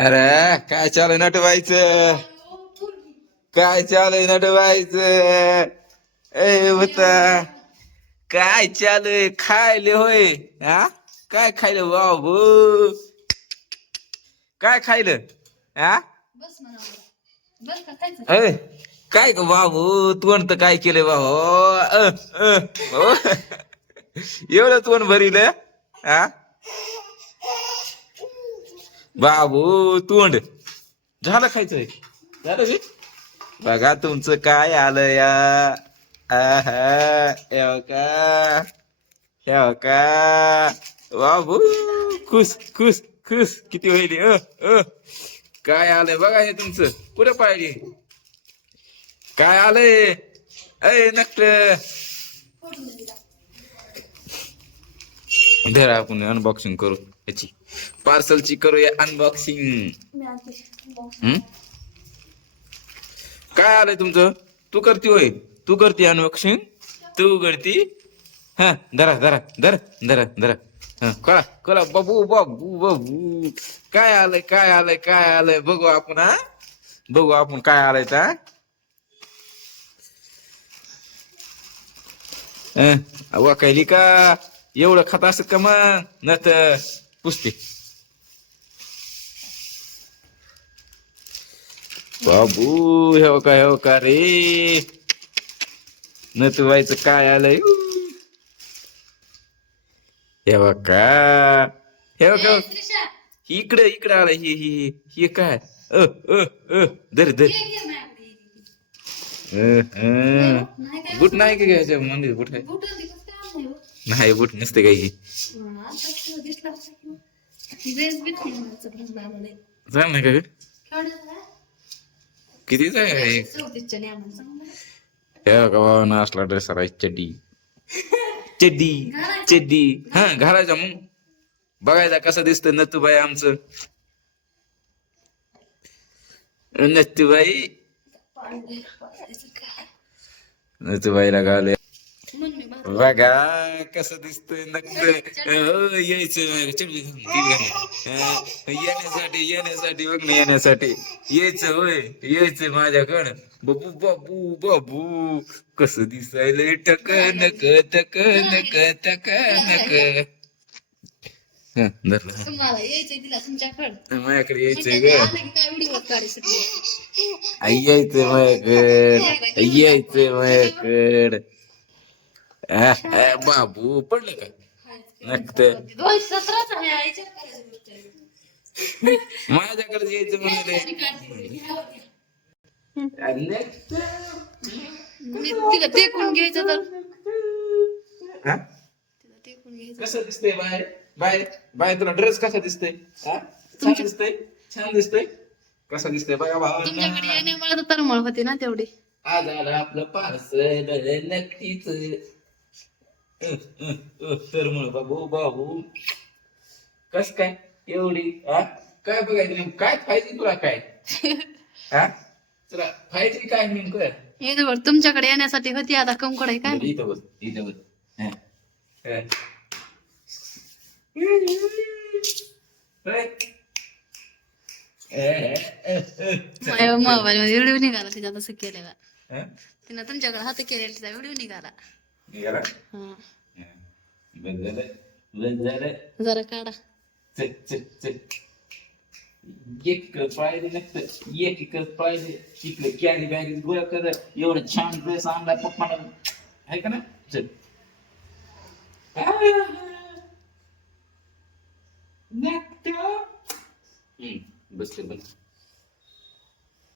अरे काय चालू नटवायचं काय चालू नटवायचं ए होता काय चालू खायले होय हा? काय खायलं? बाबू काय खायलं? हा? अय काय ग बाबू तोंड तर काय केलं बाबू. एवढं तोंड भरील हा? बाबू तोंड. झालं खायचंय. झालं बे? बघा तुमचं काय आलं या. हो का? हे हो का? बाबू खुश खुश खुश. किती होईल अ अ. काय आलंय? बघा हे तुमचं. कुठं पाहिजे काय आलंय? अय नक्ट. धरा आपण अनबॉक्सिंग करू याची. पार्सलची करूया अनबॉक्सिंग काय आलंय तुमचं? तू करती होय. तू करती अनबॉक्सिंग तू करती? हा धरा धरा धरा धरा धरा. हा कळा कळा बाबू बाबू बाबू. काय आलंय काय आलंय काय आलंय? बघू आपण हा? बघू आपण काय आलंय तर वाकायली का? एवढं खात असत का मग? न तर पुसते. बाबू हेव का हेव का रे? न तू व्हायचं काय आलंय हेव का हेव का इकडे इकडे आलं. हे हे हे हे काय? अ धर धर. अ. नाही का घ्यायचं? मंदिर आहे बुट आणि कसं काय आणलंय हो? नाही बूट नसते काही. हा, आता चांग का किती चांगला का ना असला ड्रेस राहायची चड्डी. चड्डी चड्डी. हा घालायचा मग. बघायचा कसं दिसतं नतुबाई आमचं. नतुबाई पांढरे, पांढरेचं नतुबाईला बघा कसं दिसतंय नक्त हो, यायचं येण्यासाठी येण्यासाठी बघ ना येण्यासाठी. यायचं होय यायचं माझ्याकडं. बाबू बाबू बाबू कसं दिसायलंय? टक नक टक नक टक नक माझ्याकडे यायचंय ग. यायचंय माझ्याकड. यायचंय माझ्याकड. बाबू पडलं का नक्त. दोनशे सतराच आहे आईच्या करायचं गोष्ट आहे. माझ्याकडे यायचं. Next. मी तिला टेकून घ्यायचं तर? तिला टेकून घ्यायचं कसं दिसतंय बाय बाय बाय तुला ड्रेस कसा दिसतंय? हा? छान दिसतंय? छान दिसतंय? कसा दिसतंय? बघा तुमच्याकडे भावा येण्यामुळे तर होती ना तेवढी. आज आलं आपलं पार्सल नक्कीच म्हण बाबू बाबू कस काय एवढी हा काय बघायचं नेमकं? काय पाहिजे तुला काय हा तुला पाहिजे काय नेमकं येते बघ तुमच्याकडे येण्यासाठी होती आता कंकड आहे काय इथं बस इथं बस हा. हा. होय. ए, ए, ए, ए. माझ्या मोबाईल मध्ये व्हिडिओ निघाला तिच्या तसं केलेला हा? तिनं तुमच्याकडे हात केलेला तिचा व्हिडिओ निघाला निघाला? हा. बस झालं बस झालं जरा काढा चल चल चल एक पाहिजे नसतं एक इकडं पाहिजे इकडे कॅरी बॅग गोळा कर एवढं छान ड्रेस आणला पप्पानं आहे का ना चल बसते बस